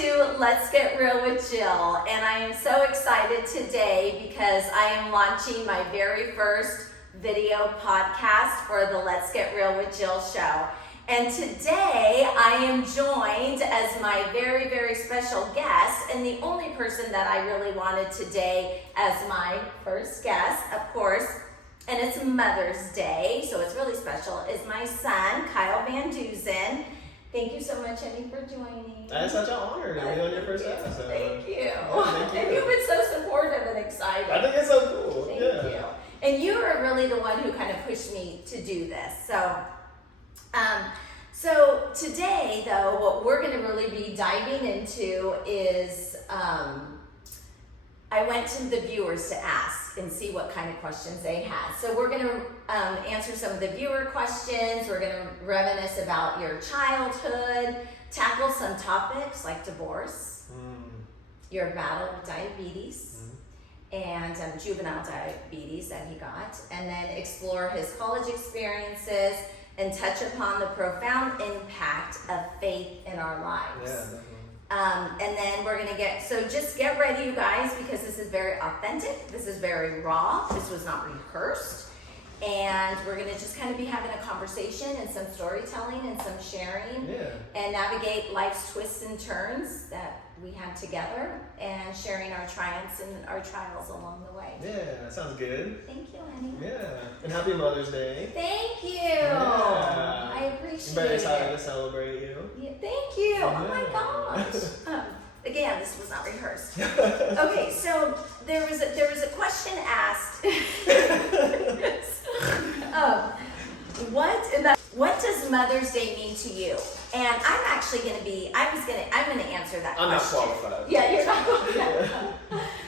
to Let's Get Real with Jill, and I am so excited today because I am launching my very first video podcast for the Let's Get Real with Jill show. And today I am joined as my very, very special guest, and the only person that I really wanted today as my first guest, of course, and it's Mother's Day, so it's really special, is my son, Kyle Van Dusen. Thank you so much, Emmy, for joining. That's such an honor to be on your first episode. Thank you. Yeah, thank you. And you've been so supportive and excited. I think it's so cool. Thank you. And you are really the one who kind of pushed me to do this. So today, though, what we're going to really be diving into is I went to the viewers to ask and see what kind of questions they had. So we're going to answer some of the viewer questions. We're going to reminisce about your childhood, tackle some topics like divorce, your battle with diabetes, and juvenile diabetes that he got, and then explore his college experiences and touch upon the profound impact of faith in our lives. Yeah, definitely. And then we're gonna just get ready, you guys, because this is very authentic, this is very raw, this was not rehearsed, and we're gonna just kind of be having a conversation and some storytelling and some sharing, and navigate life's twists and turns that we have together, and sharing our triumphs and our trials along the way. Yeah, that sounds good. Thank you, honey. Yeah, and happy Mother's Day. Thank you. Yeah. I appreciate I'm very excited it. to celebrate you. Yeah, thank you. Yeah. Oh my gosh. Again, this was not rehearsed. Okay, so there was a question asked. What does Mother's Day mean to you? And I'm gonna answer that I'm not question. qualified. Yeah, you're not qualified.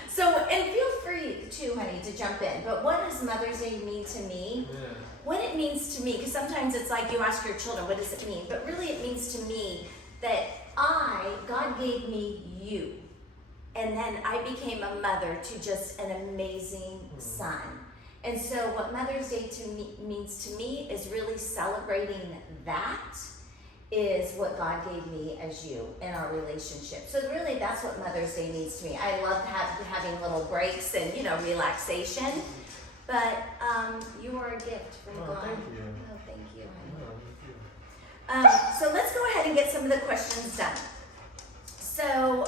So, and feel free too, honey, to jump in. But what does Mother's Day mean to me? Yeah. What it means to me, because sometimes it's like you ask your children, what does it mean? But really it means to me that God gave me you. And then I became a mother to just an amazing son. And so what Mother's Day means to me is really celebrating that is what God gave me as you in our relationship. So really that's what Mother's Day means to me. I love having little breaks and, relaxation. But you are a gift from God. Thank you. Oh, thank you. Oh, thank you. So let's go ahead and get some of the questions done. So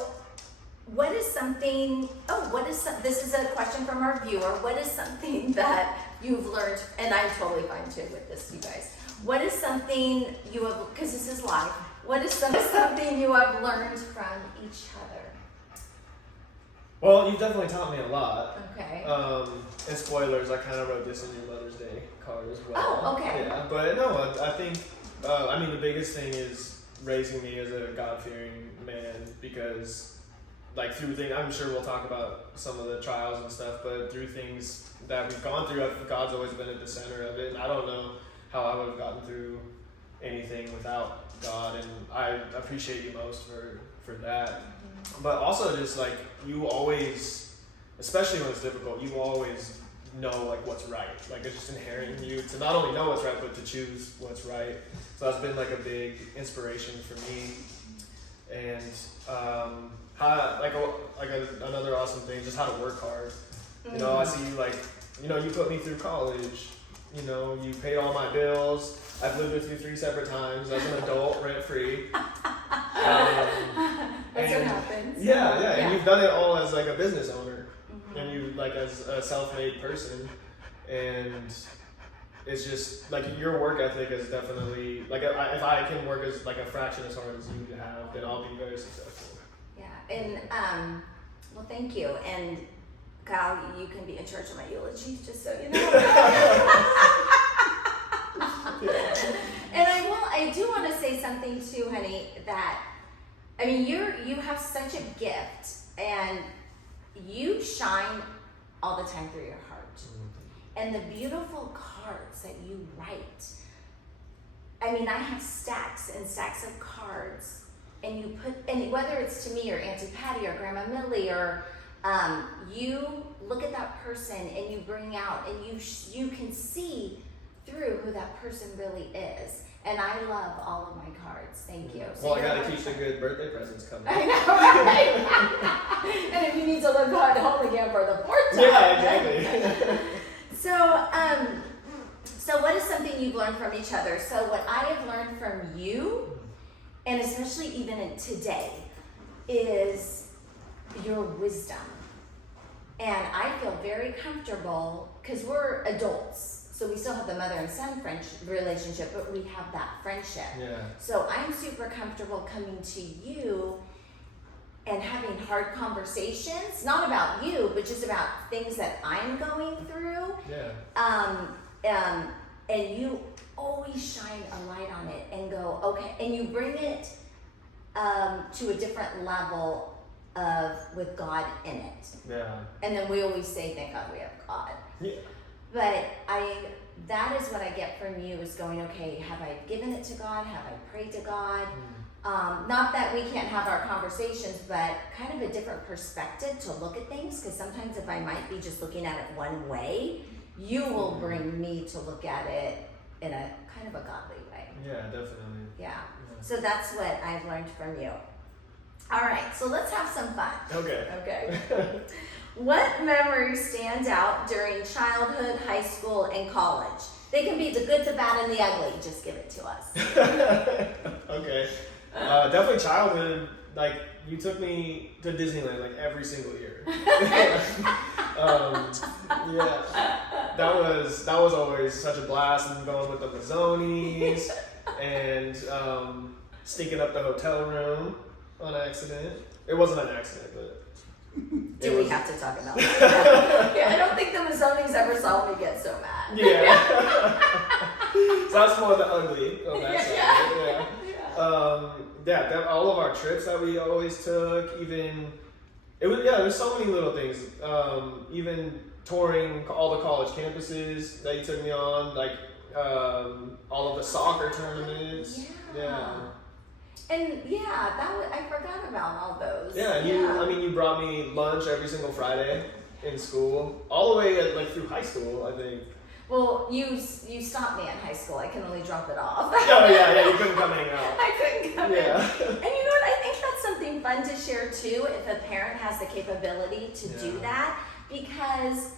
this is a question from our viewer. What is something that you've learned, and I'm totally fine too with this, you guys. What is something you have, because this is live, what is something you have learned from each other? Well, you've definitely taught me a lot. Okay. And spoilers, I kind of wrote this in your Mother's Day card as well. Oh, okay. Yeah, but no, I think, the biggest thing is raising me as a God-fearing man because, through things, I'm sure we'll talk about some of the trials and stuff, but through things that we've gone through, God's always been at the center of it, and I don't know how I would have gotten through anything without God, and I appreciate you most for that. But also just you always, especially when it's difficult, you always know what's right. It's just inherent in you to not only know what's right, but to choose what's right. So that's been a big inspiration for me. And another awesome thing, just how to work hard. I see you you put me through college. You paid all my bills. I've lived with you 3 separate times as an adult, rent-free. That's what happens. Yeah, and you've done it all as a business owner, and you as a self-made person, and it's just your work ethic is definitely if I can work as a fraction as hard as you have, then I'll be very successful. Yeah, and well, thank you. And Kyle, you can be in charge of my eulogy, just so you know. And I do want to say something too, honey, that you have such a gift, and you shine all the time through your heart. And the beautiful cards that you write. I have stacks and stacks of cards, and whether it's to me or Auntie Patty or Grandma Millie or you look at that person and you bring out and you can see through who that person really is. And I love all of my cards. Thank you. So Well, I gotta keep the good birthday presents coming. I know, right? And if you need to live home again for the fourth time. Yeah, exactly. So what is something you've learned from each other? So what I have learned from you, and especially even in today, is your wisdom. And I feel very comfortable because we're adults. So we still have the mother and son relationship, but we have that friendship. Yeah. So I'm super comfortable coming to you and having hard conversations, not about you, but just about things that I'm going through. Yeah. And you always shine a light on it and go, okay, and you bring it to a different level with God in it. Yeah. And then we always say, thank God we have God. Yeah. But that is what I get from you, is going, okay, have I given it to God? Have I prayed to God? Not that we can't have our conversations, but kind of a different perspective to look at things, because sometimes if I might be just looking at it one way, you will bring me to look at it in a kind of a godly way. Yeah, definitely. Yeah. So that's what I've learned from you. All right, so let's have some fun. Okay. What memories stand out during childhood, high school, and college? They can be the good, the bad, and the ugly. Just give it to us. Okay. Definitely childhood. Like, you took me to Disneyland like every single year. Yeah. That was always such a blast, and going with the Mazzonis and sneaking up the hotel room on accident. It wasn't an accident, but Do we have to talk about that? Yeah, I don't think the Mazzonis ever saw me get so mad. Yeah. So that's more the ugly of that side. Yeah. All of our trips that we always took, there's so many little things. Even touring all the college campuses that you took me on, like all of the soccer tournaments. Yeah. And I forgot about all those. Yeah, and you brought me lunch every single Friday in school, all the way like through high school, I think. Well, you stopped me in high school. I can only drop it off. Oh yeah, you couldn't come hang out. I couldn't come in. Yeah. And you know what? I think that's something fun to share too, if a parent has the capability to do that, because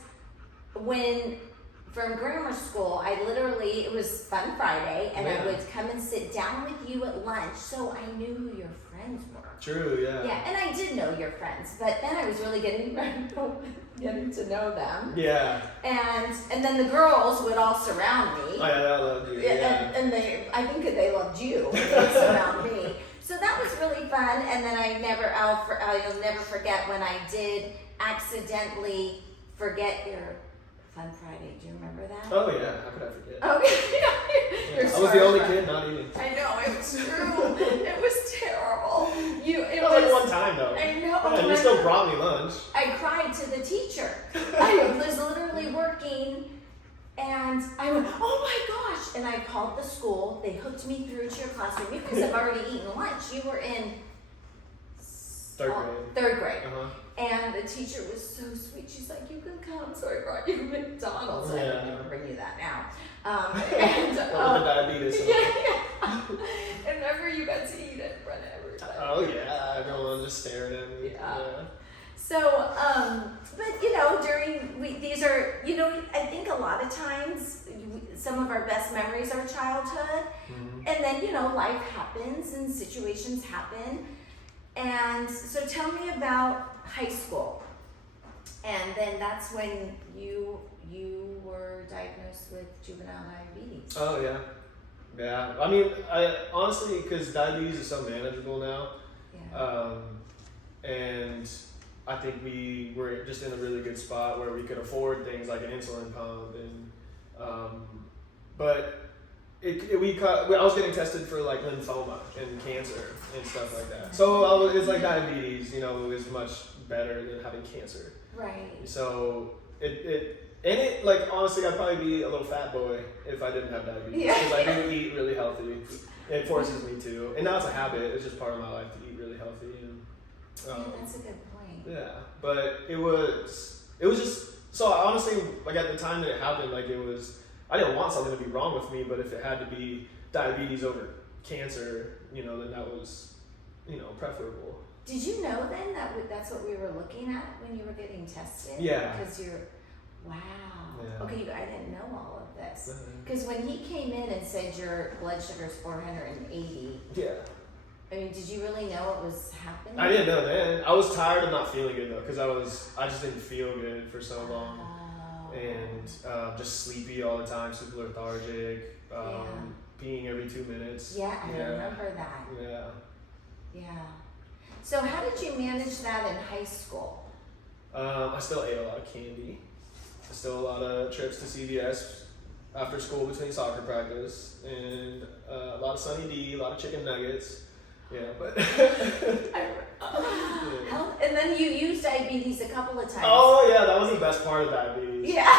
from grammar school, it was Fun Friday, and I would come and sit down with you at lunch, so I knew who your friends were. True, yeah. Yeah, and I did know your friends, but then I was really getting to know them. Yeah. And then the girls would all surround me. Oh yeah, I loved you. Yeah. And I think they loved you. They would surround me. So that was really fun. And then I'll never forget when I did accidentally forget your Fun Friday. Do you remember that? Oh yeah, how could I forget? Okay. I was the only kid not eating. I know, it was true. It was terrible. It was like one time though. I know. Yeah, and you still brought me lunch. I cried to the teacher. I was literally working, and I went, oh my gosh. And I called the school. They hooked me through to your classroom. You guys have already eaten lunch. You were in third grade. Third grade. Uh-huh. And the teacher was so sweet. She's like, you can come. So I brought you McDonald's. I don't even bring you that now. The diabetes. Yeah. And remember, you got to eat it in front of everybody. Oh yeah, everyone just stared at me. Yeah. So, but these are, I think a lot of times some of our best memories are childhood, and then life happens and situations happen, and so tell me about high school, and then that's when you were diagnosed with juvenile diabetes. Oh yeah. Yeah, I mean, I honestly, because diabetes is so manageable now, and I think we were just in a really good spot where we could afford things like an insulin pump, and but I was getting tested for like lymphoma and cancer and stuff like that. So it's like diabetes, it was much better than having cancer. Right. So it like honestly, I'd probably be a little fat boy if I didn't have diabetes, because I do eat really healthy. It forces me to, and now it's a habit. It's just part of my life to eat really healthy. And that's a good point. Yeah, but it was just so honestly, like at the time that it happened, like I didn't want something to be wrong with me, but if it had to be diabetes over cancer, then that was, preferable. Did you know then that that's what we were looking at when you were getting tested? Yeah. Because wow. Yeah. Okay, I didn't know all of this. Mhm. Because when he came in and said your blood sugar is 480, Yeah. I mean, did you really know what was happening? I didn't know then. I was tired of not feeling good though, because I just didn't feel good for so long, and just sleepy all the time, super lethargic, peeing every 2 minutes. Yeah, I remember that. Yeah. Yeah. So how did you manage that in high school? I still ate a lot of candy. Still a lot of trips to CVS after school between soccer practice, and a lot of Sunny D, a lot of chicken nuggets. Yeah, but. And then you used diabetes a couple of times. Oh yeah, that was the best part of diabetes. Yeah.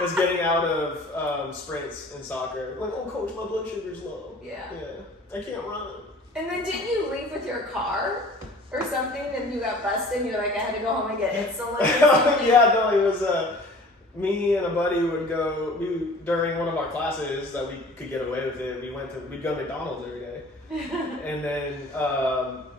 Was getting out of sprints in soccer. Like, oh coach, my blood sugar's low. Yeah. Yeah, I can't run. And then didn't you leave with your car or something, and you got busted, and you're like, I had to go home and get insulin? Yeah, no, it was me and a buddy would go. During one of our classes that we could get away with it. We'd go to McDonald's every day. And then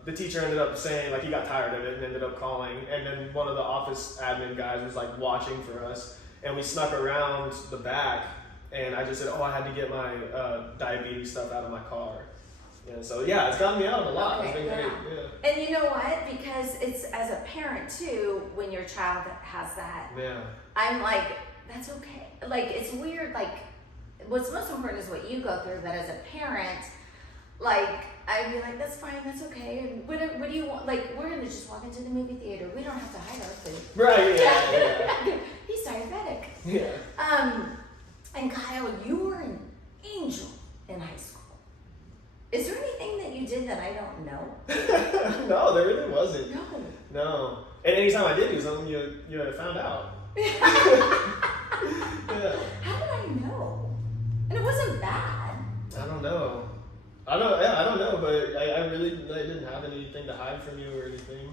the teacher ended up saying, like, he got tired of it and ended up calling, and then one of the office admin guys was like watching for us, and we snuck around the back, and I just said, I had to get my diabetes stuff out of my car. And so it's gotten me out a lot. It's been great. Yeah. And you know what, because it's, as a parent too, when your child has that, I'm like, that's okay. Like, it's weird, like, what's most important is what you go through, but as a parent, like, I'd be like, that's fine, that's okay. And what do you want? Like, we're gonna just walk into the movie theater. We don't have to hide our food. Right, yeah. He's diabetic. Yeah. And Kyle, you were an angel in high school. Is there anything that you did that I don't know? No, there really wasn't. No. And anytime I did do something, you found out. Yeah. How did I know? And it wasn't bad. I don't know. I don't know, but I really didn't have anything to hide from you or anything.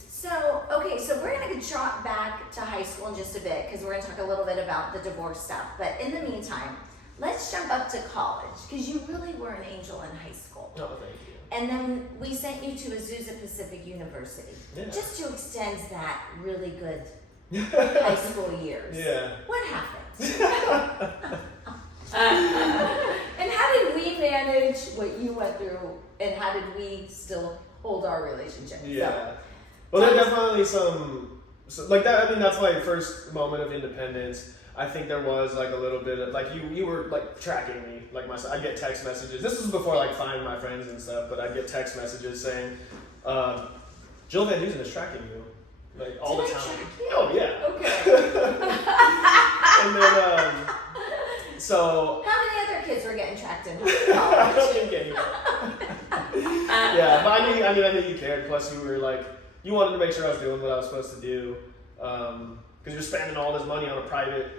So, okay, so we're going to drop back to high school in just a bit, because we're going to talk a little bit about the divorce stuff. But in the meantime, let's jump up to college, because you really were an angel in high school. Oh, thank you. And then we sent you to Azusa Pacific University, just to extend that really good high school years. Yeah. What happened? And how did we manage what you went through, and how did we still hold our relationship? Yeah. Well, there's definitely some like that. I mean, that's my first moment of independence. I think there was like a little bit of like you were like tracking me, like I'd get text messages. This was before like Find My Friends and stuff, but I'd get text messages saying, Jill Van Dusen is tracking you, like all the time. Oh yeah. Okay. And then so. How many other kids were getting tracked in college? I didn't get anyone. Yeah, but I knew you cared. Plus, you were like, you wanted to make sure I was doing what I was supposed to do, because you're spending all this money on a private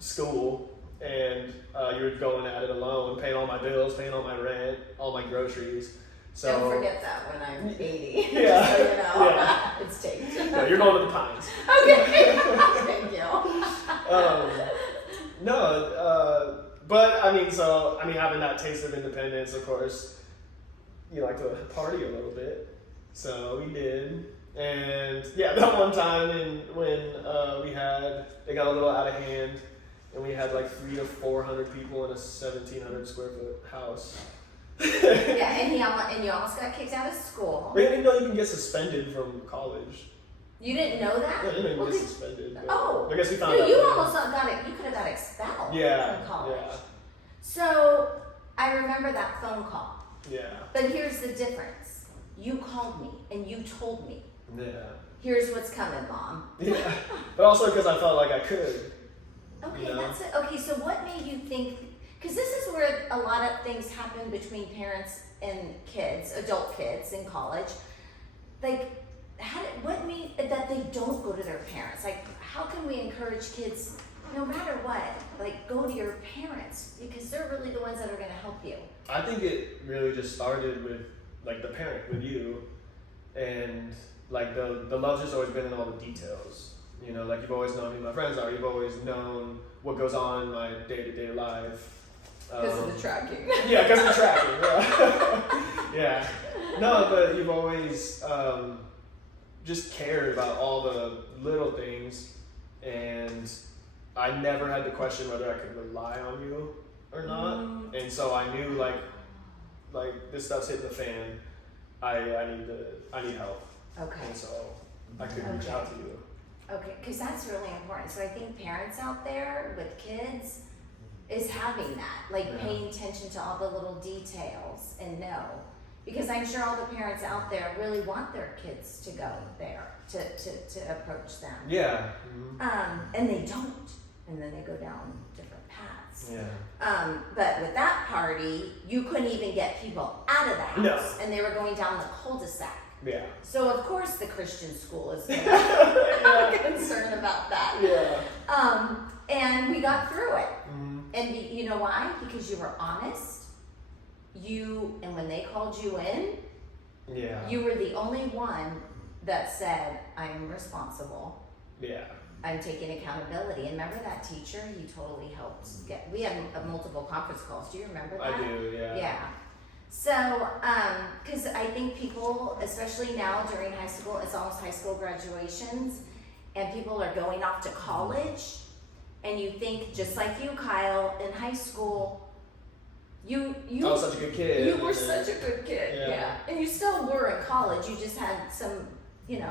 school, and you're going at it alone, paying all my bills, paying all my rent, all my groceries. So don't forget that when I'm 80. Yeah. So you know, Yeah. it's taped. No, you're going to the Pines. Okay. Thank you. But having that taste of independence, of course, you like to party a little bit. So we did. And that one time when it got a little out of hand, and we had like 300 to 400 people in a 1,700 square foot house. And you almost got kicked out of school. I didn't know you can get suspended from college. You didn't know that? Yeah, I didn't get suspended. I guess we found out. You almost got it. You could have got expelled from college. Yeah. So I remember that phone call. Yeah. But here's the difference. You called me and you told me. Yeah. Here's what's coming, Mom. Yeah. But also because I felt like I could. Okay, you know? that's it. Okay, so what made you think? Because this is where a lot of things happen between parents and kids, adult kids in college. Like, what made that they don't go to their parents? Like, how can we encourage kids, no matter what, like, go to your parents, because they're really the ones that are going to help you? I think it really just started with like the parent, with you, and like the love's just always been in all the details. You know, like you've always known who my friends are. You've always known what goes on in my day-to-day life. Because of the tracking. Yeah, because of the tracking. Yeah. Yeah. No, but you've always just cared about all the little things, and I never had to question whether I could rely on you or not. And so I knew like this stuff's hitting the fan. I need help. Okay. And so I could reach out to you. Okay, because that's really important. So I think parents out there with kids is having that, like paying attention to all the little details and know. Because I'm sure all the parents out there really want their kids to go there, to approach them. Yeah. And they don't. And then they go down different paths. Yeah. But with that party, you couldn't even get people out of the house. No. And they were going down the cul-de-sac. Yeah. So of course the Christian school is concerned about that. Yeah. And we got through it. And you know why? Because you were honest. And when they called you in, you were the only one that said, I'm responsible. Yeah. I'm taking accountability. And remember that teacher? He totally helped we had multiple conference calls. Do you remember that? I do, yeah. Yeah. So, because I think people, especially now during high school, it's almost high school graduations, and people are going off to college, and you think, just like you, Kyle, in high school, you I was such a good kid. You were such a good kid, yeah. And you still were in college. You just had some,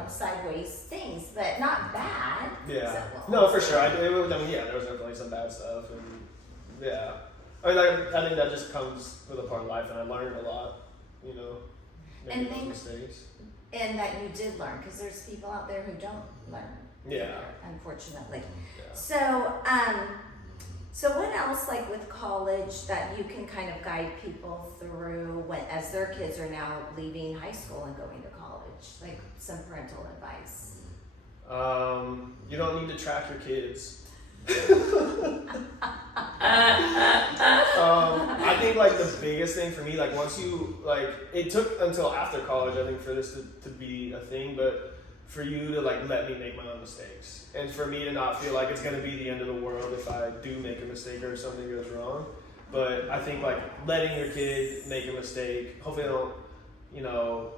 sideways things, but not bad. Yeah. So, no, for sure. There was definitely some bad stuff, and yeah. I think that just comes with a part of life, and I learned a lot, making those mistakes. And that you did learn, because there's people out there who don't learn. Yeah. Unfortunately. Yeah. So what else, like with college, that you can kind of guide people through as their kids are now leaving high school and going to college? Like some parental advice. You don't need to track your kids. I think like the biggest thing for me, like once you it took until after college, I think, for this to be a thing, but for you to let me make my own mistakes, and for me to not feel like it's gonna be the end of the world if I do make a mistake or if something goes wrong. But I think letting your kid make a mistake, hopefully they don't,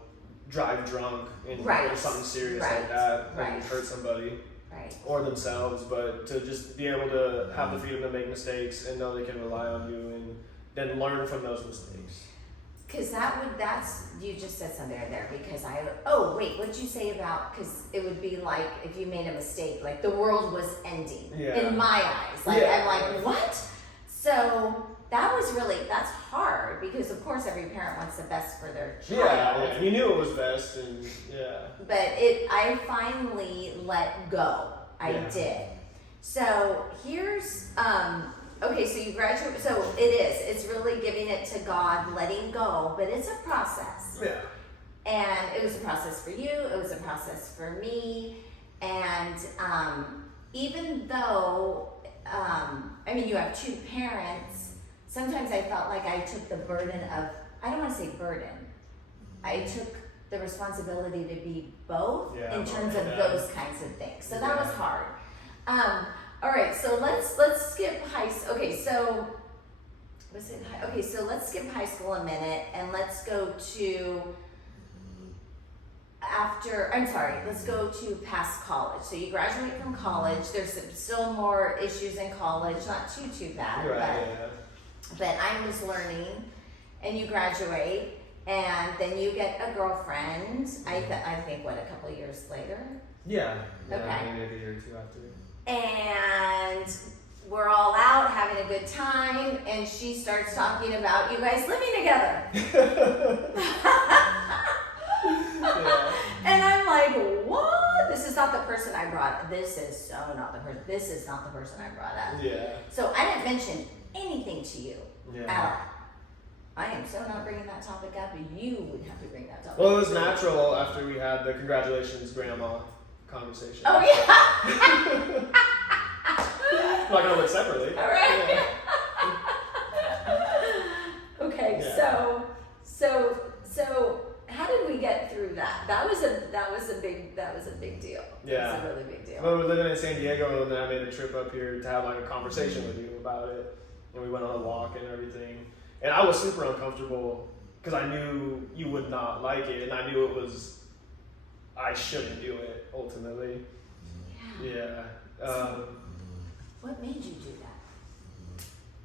drive drunk or something serious like that and hurt somebody. Right. Or themselves, but to just be able to have the freedom to make mistakes and know they can rely on you, and then learn from those mistakes. Because you just said something right there, because what'd you say about, because it would be like if you made a mistake, like the world was ending in my eyes. I'm like, what? So that's hard, because of course every parent wants the best for their child. Yeah, you knew it was best, and But I finally let go. I did. So here's, okay, so you graduate, so it's really giving it to God, letting go, but it's a process. Yeah. And it was a process for you, it was a process for me, and even though, you have two parents, sometimes I felt like I took the burden of, I don't want to say burden, I took the responsibility to be both in terms of those kinds of things. So that was hard. All right, so let's skip high school. Okay, so let's skip high school a minute, and let's go to let's go to past college. So you graduate from college. There's still more issues in college, not too bad, but I was learning, and you graduate, and then you get a girlfriend. I think a couple of years later. Yeah. Okay. Maybe a year or two after. And we're all out having a good time, and she starts talking about you guys living together. And I'm like, what? This is not the person I brought. This is not the person I brought up. Yeah. So I didn't mention anything to you at all. I am so not bringing that topic up, but you would have to bring that topic up. Well, it was natural after we had the congratulations grandma conversation. Oh yeah. I'm not gonna look separately. All right. Okay, Yeah. so how did we get through that? That was a big deal. Yeah. That was a really big deal. When we were living in San Diego, and then I made a trip up here to have a conversation with you about it. and we went on a walk and everything. And I was super uncomfortable because I knew you would not like it, and I knew I shouldn't do it ultimately. Yeah. What made you do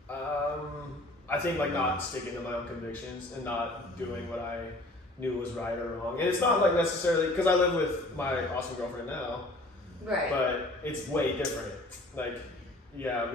that? I think like not sticking to my own convictions and not doing what I knew was right or wrong. And it's not like necessarily because I live with my awesome girlfriend now, Right. but it's way different. Like, yeah,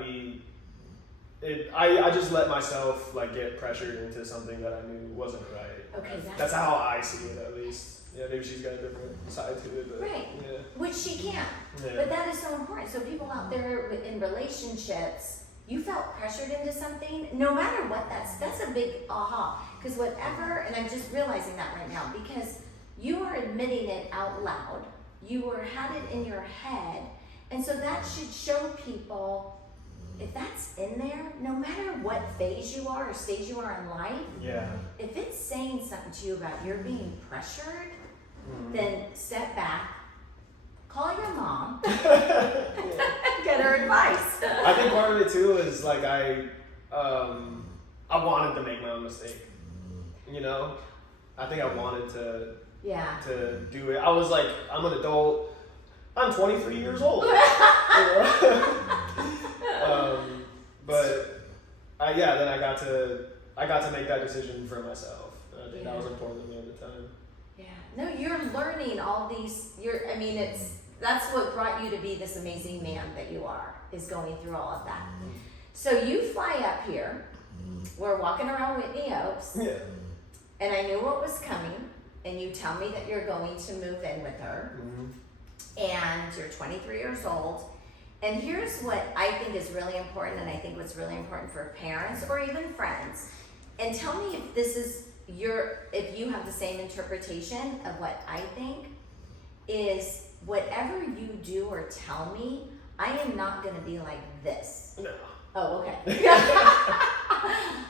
I just let myself like get pressured into something that I knew wasn't right. Okay, That's how I see it, at least. Yeah, maybe she's got a different side to it, but right. yeah. Which she can. Yeah. But that is so important. So people out there in relationships, you felt pressured into something, no matter what, that's a big aha. Because whatever, and I'm just realizing that right now, because you are admitting it out loud, you had it in your head, and so that should show people, if that's in there, no matter what phase you are or stage you are in life, Yeah. if it's saying something to you about you're being pressured, then step back, call your mom, get her advice. I think part of it too is like I wanted to make my own mistake. You know, I think I wanted to do it. I was like, I'm an adult. I'm 23 years old. You know? But then I got to make that decision for myself. And I think that was important to me at the time. Yeah. No, you're learning all these. That's what brought you to be this amazing man that you are. Is going through all of that. So you fly up here. We're walking around Whitney Oaks. Yeah. And I knew what was coming. And you tell me that you're going to move in with her. And you're 23 years old. And here's what I think is really important, and I think what's really important for parents or even friends. And tell me if this is if you have the same interpretation of what I think, is whatever you do or tell me, I am not going to be like this. No. Oh, okay.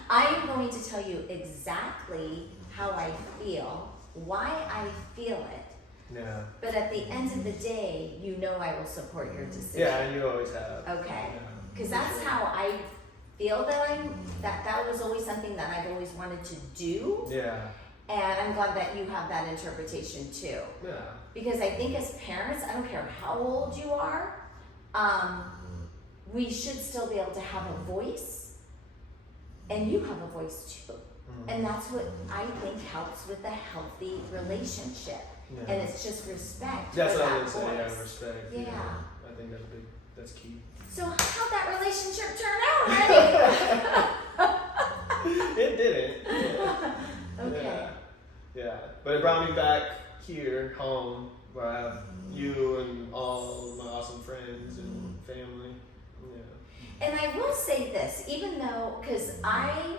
I am going to tell you exactly how I feel, why I feel it. Yeah. But at the end of the day, you know I will support your decision. Yeah, and you always have. Okay. Because that's how I feel that was always something that I've always wanted to do. Yeah. And I'm glad that you have that interpretation too. Yeah. Because I think as parents, I don't care how old you are, we should still be able to have a voice. And you have a voice too. And that's what I think helps with a healthy relationship. Yeah. And it's just respect. That's for what I that would say, voice. yeah, respect. Yeah. I think that's big. That's key. So how'd that relationship turn out, honey? It didn't. Yeah. Okay. Yeah. But it brought me back here, home, where I have you and all my awesome friends and family. Yeah. And I will say this, even though, because I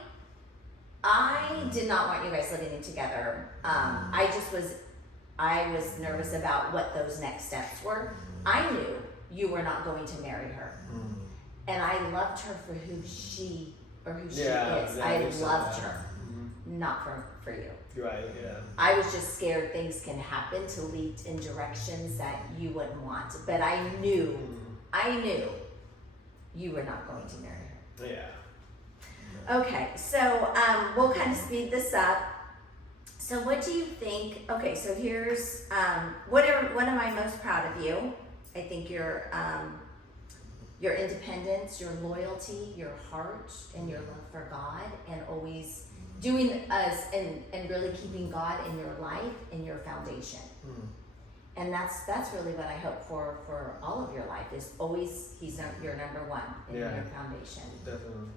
did not want you guys living together. I was nervous about what those next steps were. I knew you were not going to marry her. And I loved her for who she is. I loved her, not for you. Right, yeah. I was just scared things can happen to lead in directions that you wouldn't want. But I knew you were not going to marry her. Yeah. Okay, so we'll kind of speed this up. So what do you think? Okay, so here's what am I most proud of you? I think your independence, your loyalty, your heart, and your love for God, and always doing us and really keeping God in your life, in your foundation. And that's really what I hope for all of your life, is always your number one in your foundation. Definitely.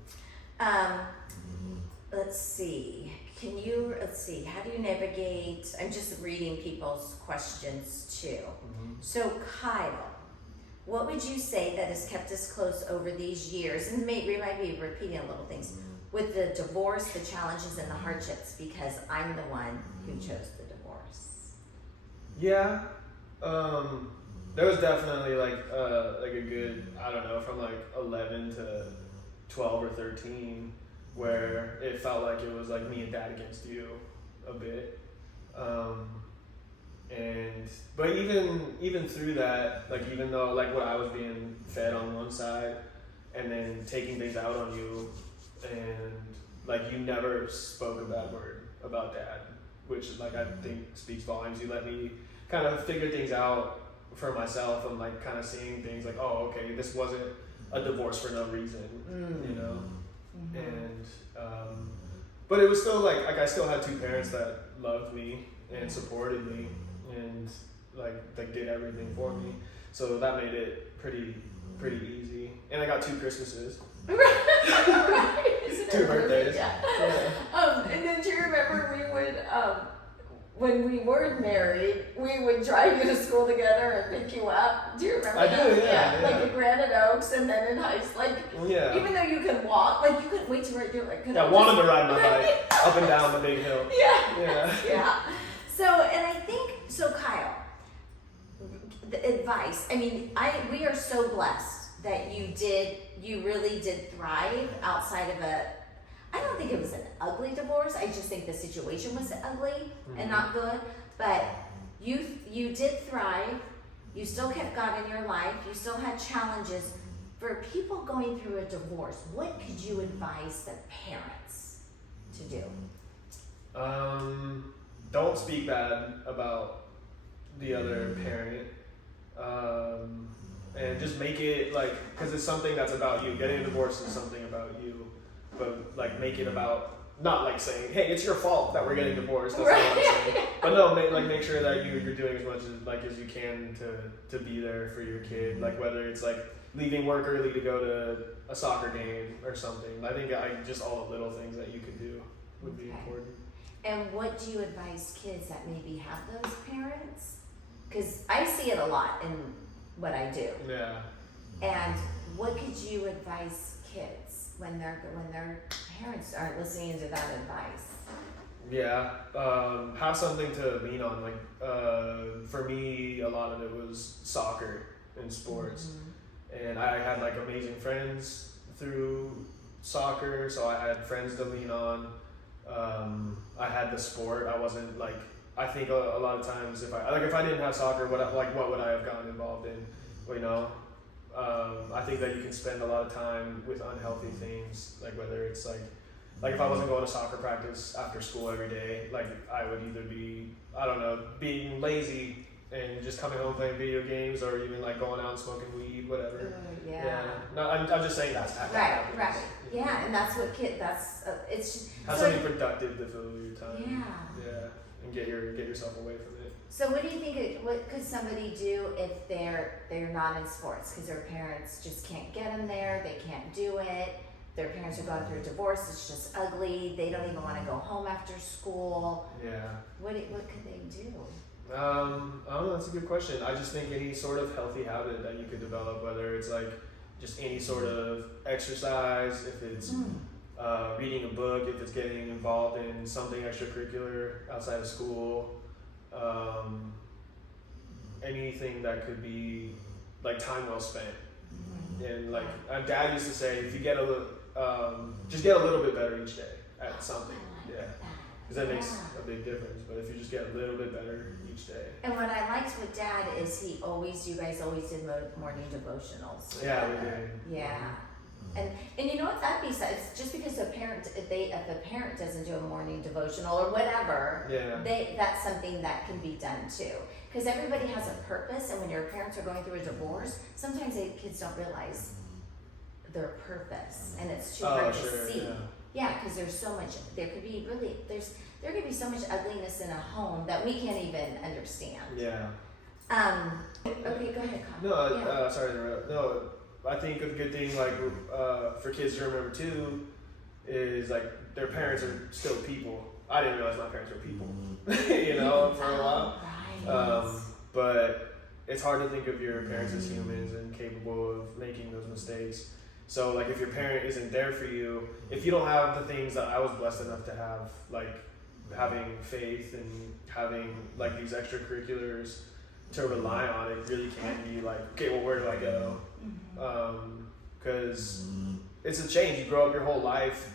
Let's see. How do you navigate? I'm just reading people's questions too. So Kyle, what would you say that has kept us close over these years? And we might be repeating little things. With the divorce, the challenges and the hardships, because I'm the one who chose the divorce. Yeah. There was definitely like a good, I don't know, from like 11 to 12 or 13, where it felt like it was like me and dad against you a bit. But even through that, like even though like what I was being fed on one side and then taking things out on you and like you never spoke a bad word about dad, which like I think speaks volumes. You let me kind of figure things out for myself and like kind of seeing things like, oh, okay, this wasn't a divorce for no reason, you know. And but it was still like I still had two parents that loved me and supported me and like did everything for me, so that made it pretty easy. And I got 2 Christmases. Right. Two birthdays. Yeah. And then do you remember we would, when we weren't married, we would drive you to school together and pick you up? Do you remember I that? do, yeah. Like at Granite Oaks, and then in high school, like, even though you could walk, like you couldn't wait to ride your, like, I wanted to ride my bike up and down the big hill. Yeah. So, and I think, so Kyle, the advice, I mean, we are so blessed that you really did thrive outside of I don't think it was an ugly divorce. I just think the situation was ugly and not good. But you did thrive. You still kept God in your life. You still had challenges. For people going through a divorce, what could you advise the parents to do? Don't speak bad about the other parent. And just make it like, because it's something that's about you. Getting a divorce is something about you, but like make it about, not like saying, hey, it's your fault that we're getting divorced. That's not what I'm saying. But no, make sure that you're doing as much as you can to be there for your kid. Like whether it's like leaving work early to go to a soccer game or something. I think just all the little things that you could do would be important. And what do you advise kids that maybe have those parents? Because I see it a lot in what I do. Yeah. And what could you advise kids when their parents aren't listening to that advice? Yeah, have something to lean on. Like for me, a lot of it was soccer and sports, and I had like amazing friends through soccer, so I had friends to lean on. I had the sport. I wasn't like, I think a lot of times if I didn't have soccer, what would I have gotten involved in? You know, I think that you can spend a lot of time with unhealthy things, like whether it's like if I wasn't going to soccer practice after school every day, like I would either be, I don't know, being lazy and just coming home playing video games, or even like going out and smoking weed, whatever. Yeah. No, I'm just saying that's right. Yeah, and that's what it's just have something productive to fill your time. Yeah. And get yourself away from it. So what do you think? What could somebody do if they're not in sports because their parents just can't get them there? They can't do it. Their parents are going through a divorce. It's just ugly. They don't even want to go home after school. Yeah. What could they do? I don't know. That's a good question. I just think any sort of healthy habit that you could develop, whether it's like just any sort of exercise, if it's reading a book, if it's getting involved in something extracurricular outside of school, anything that could be like time well spent. And like Dad used to say, if you get just get a little bit better each day at something. Because that makes a big difference. But if you just get a little bit better each day. And what I liked with Dad is you guys always did morning devotionals. Yeah, we did. Yeah. And you know what, that'd be it's just because if a parent doesn't do a morning devotional or whatever, that's something that can be done too. Because everybody has a purpose, and when your parents are going through a divorce, sometimes kids don't realize their purpose, and it's too hard to see. Yeah, because there's so much. There could be so much ugliness in a home that we can't even understand. Yeah. Okay, go ahead, Colin. No, sorry to interrupt. No, I think a good thing like for kids to remember too is like their parents are still people. I didn't realize my parents were people, you know, for a while. Right. But it's hard to think of your parents as humans and capable of making those mistakes. So like if your parent isn't there for you, if you don't have the things that I was blessed enough to have, like having faith and having like these extracurriculars to rely on, it really can be like, okay, well, where do I go? Because it's a change. You grow up your whole life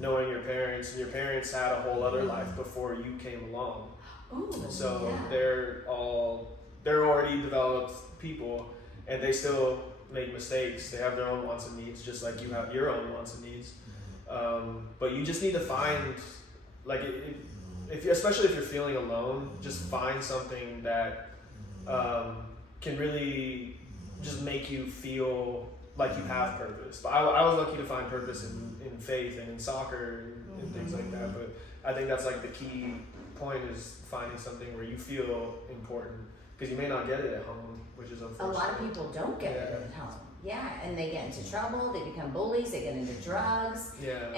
knowing your parents, and your parents had a whole other life before you came along. Ooh, so they're already developed people, and they still make mistakes. They have their own wants and needs, just like you have your own wants and needs. But you just need to find, like, especially if you're feeling alone, just find something that can really just make you feel like you have purpose. But I was lucky to find purpose in faith and in soccer and things like that. But I think that's like the key point, is finding something where you feel important, because you may not get it at home, which is unfortunate. A lot of people don't get it at home. Yeah, and they get into trouble, they become bullies, they get into drugs. Yeah.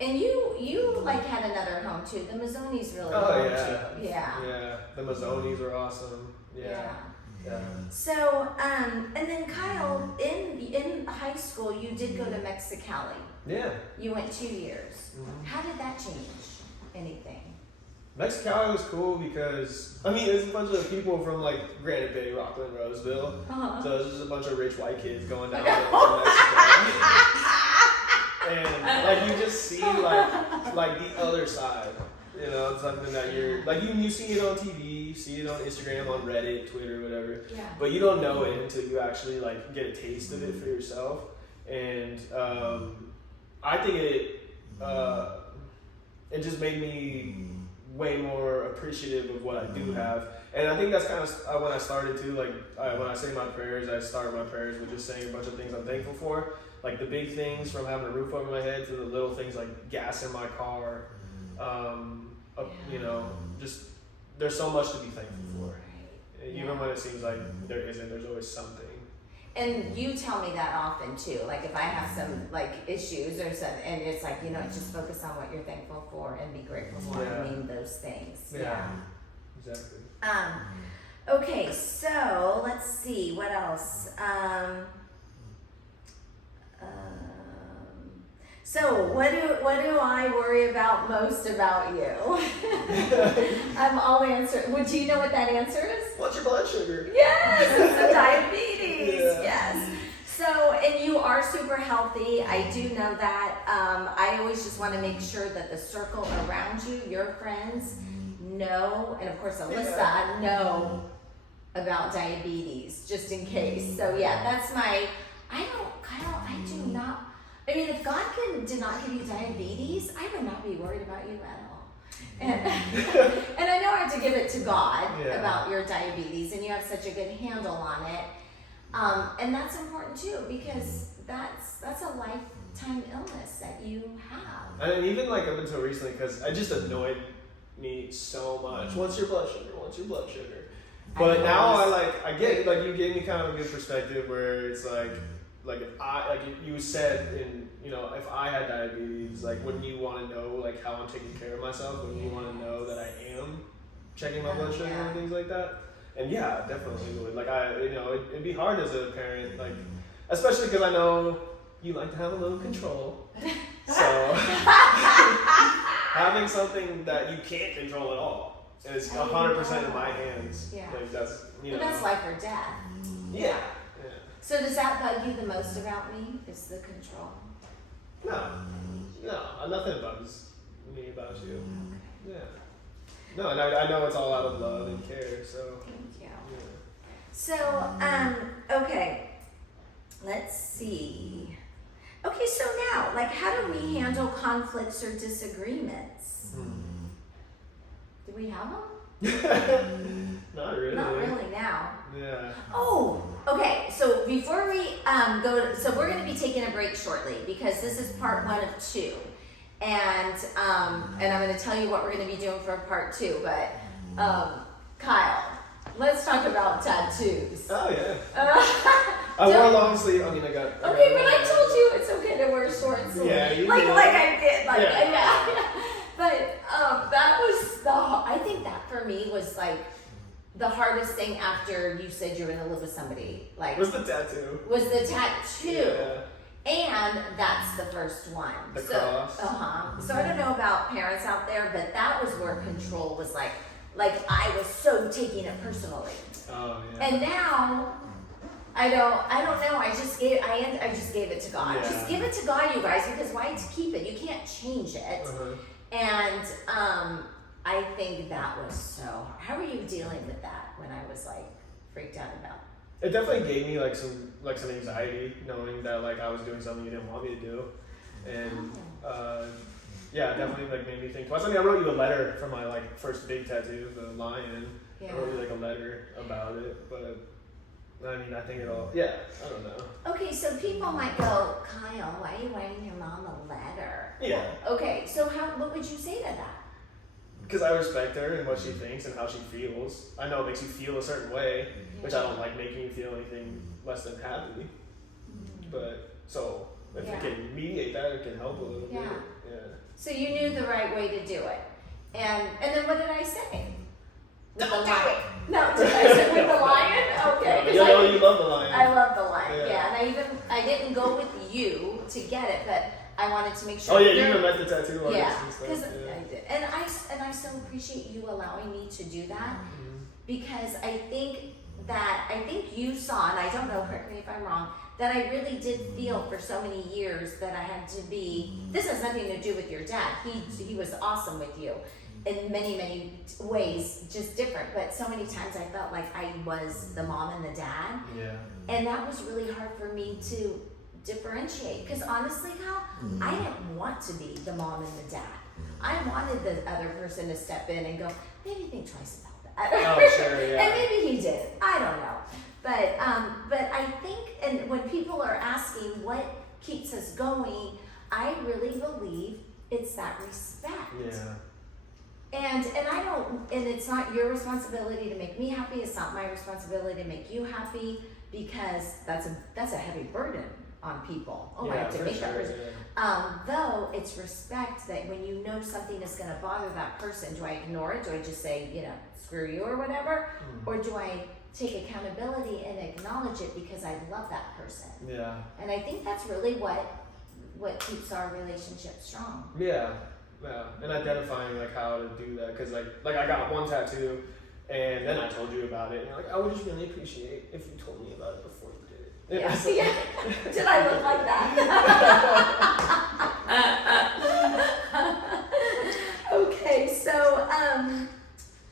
And you like had another home too. The Mazzonis really helped you. Yeah. Yeah. The Mazzonis were awesome. Yeah. So, and then Kyle, in high school, you did go to Mexicali. Yeah. You went 2 years. Mm-hmm. How did that change anything? Mexicali was cool because, I mean, there's a bunch of people from like Granite Bay, Rockland, Roseville. Uh-huh. So there's just a bunch of rich white kids going down to Mexico. And like you just see like the other side. You know, it's something that you're like you see it on TV, you see it on Instagram, on Reddit, Twitter, whatever. Yeah. But you don't know it until you actually like get a taste of it for yourself. And I think it just made me way more appreciative of what I do have. And I think that's kind of when I started too. Like when I say my prayers, I start my prayers with just saying a bunch of things I'm thankful for. Like the big things, from having a roof over my head, to the little things like gas in my car. You know, just there's so much to be thankful for. Right. Even when it seems like there isn't, there's always something. And you tell me that often too. Like if I have some like issues or something, and it's like, you know, just focus on what you're thankful for and be grateful for and name those things. Yeah. Exactly. Okay, so let's see what else. So what do I worry about most about you? I'll answer. Well, do you know what that answer is? What's your blood sugar? Yes, it's the diabetes. Yeah. Yes. So, and you are super healthy. I do know that. I always just want to make sure that the circle around you, your friends, know, and of course Alyssa, know about diabetes, just in case. So yeah, that's my. I do not. I mean, if God did not give you diabetes, I would not be worried about you at all. And, and I know I have to give it to God about your diabetes, and you have such a good handle on it. And that's important too, because that's a lifetime illness that you have. And even like up until recently, because it just annoyed me so much. What's your blood sugar? What's your blood sugar? But now I get it. Like you gave me kind of a good perspective where it's like if you said if I had diabetes, like wouldn't you want to know like how I'm taking care of myself? Wouldn't you want to know that I am checking my blood sugar and things like that? And yeah, definitely would. Like it'd be hard as a parent, like especially because I know you like to have a little control. So having something that you can't control at all, and it's 100% in my hands. Yeah. Like that's But that's life or death. Yeah. So does that bug you the most about me? Is the control? No, nothing bugs me about you. Okay. Yeah. No, and I know it's all out of love and care, so. Thank you. Yeah. So, okay, let's see. Okay, so now, like, how do we handle conflicts or disagreements? Do we have them? Not really. Not really now. Yeah. Oh, okay. So before we so we're going to be taking a break shortly because this is part 1 of 2, and I'm going to tell you what we're going to be doing for part 2. But Kyle, let's talk about tattoos. Oh yeah. I wore a long sleeve. I mean, I got. Okay, but I told you it's okay to wear short sleeves. Yeah, you like did. I did. Like Yeah. But that was I think that for me was like the hardest thing after you said you were gonna live with somebody. Like was the tattoo. Was the tattoo. Yeah. And that's the first one. The cross. So I don't know about parents out there, but that was where control was like I was so taking it personally. Oh yeah. And now I don't know. I just gave it to God. Yeah. Just give it to God, you guys, because why keep it? You can't change it. Uh-huh. And I think that was so hard. How were you dealing with that when I was like freaked out about it? It definitely gave me like some anxiety knowing that like I was doing something you didn't want me to do. And yeah, definitely like made me think twice. I mean, I wrote you a letter for my like first big tattoo, the lion. Yeah. I wrote you like a letter about it, but I mean, I think it'll. Yeah, I don't know. Okay, so people might go, Kyle, why are you writing your mom a letter? Yeah. Okay, so what would you say to that? Because I respect her and what she thinks and how she feels. I know it makes you feel a certain way, which I don't like making you feel anything less than happy. But so if it can mediate that, it can help a little bit. Yeah. So you knew the right way to do it, and then what did I say? With Don't the lion? do it. No, did I say with the lion? Okay. 'Cause You love the lion. I love the lion. Yeah. And I didn't go with you to get it, but I wanted to make sure. Oh yeah, you even met the tattoo artist Yeah, and stuff. because I did, and I so appreciate you allowing me to do that, because I think you saw, and I don't know, correct me if I'm wrong, that I really did feel for so many years that I had to be. This has nothing to do with your dad. He was awesome with you in many ways, just different. But so many times I felt like I was the mom and the dad. Yeah. And that was really hard for me to differentiate, because honestly, Kyle, I didn't want to be the mom and the dad. I wanted the other person to step in and go, maybe think twice about that. Oh, sure, yeah. And maybe he did. I don't know. But I think, and when people are asking what keeps us going, I really believe it's that respect. Yeah. And I don't, and it's not your responsibility to make me happy. It's not my responsibility to make you happy, because that's a heavy burden on people. Oh, I have to make that person. Yeah. Though it's respect, that when you know something is going to bother that person, do I ignore it? Do I just say, screw you or whatever? Or do I take accountability and acknowledge it because I love that person? Yeah. And I think that's really what keeps our relationship strong. Yeah. Yeah, and identifying like how to do that, because like I got one tattoo, and then I told you about it, and you're like, I would just really appreciate if you told me about it before you did it. Yeah. Yeah. Did I look like that? Okay, so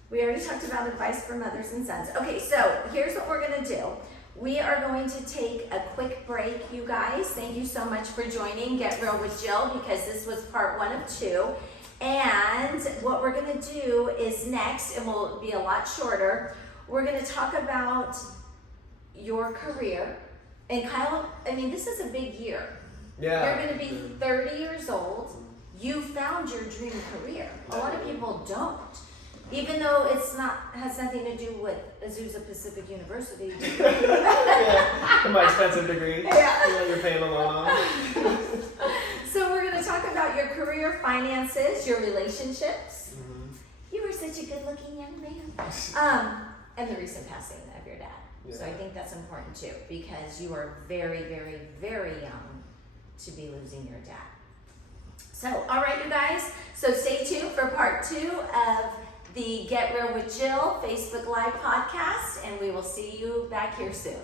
we already talked about advice for mothers and sons. Okay, so here's what we're gonna do. We are going to take a quick break, you guys. Thank you so much for joining Get Real with Jill, because this was part 1 of 2. And what we're gonna do is next, and will be a lot shorter, we're gonna talk about your career. And Kyle, I mean, this is a big year. Yeah. You're gonna be 30 years old. You found your dream career. A lot of people don't. Even though has nothing to do with Azusa Pacific University. Yeah, my expensive degree. Yeah. You're paying the loan on. So we're going to talk about your career, finances, your relationships. You were such a good-looking young man. And the recent passing of your dad. Yeah. So I think that's important too, because you are very, very, very young to be losing your dad. So, all right, you guys. So stay tuned for part 2 of the Get Real with Jill Facebook Live podcast, and we will see you back here soon.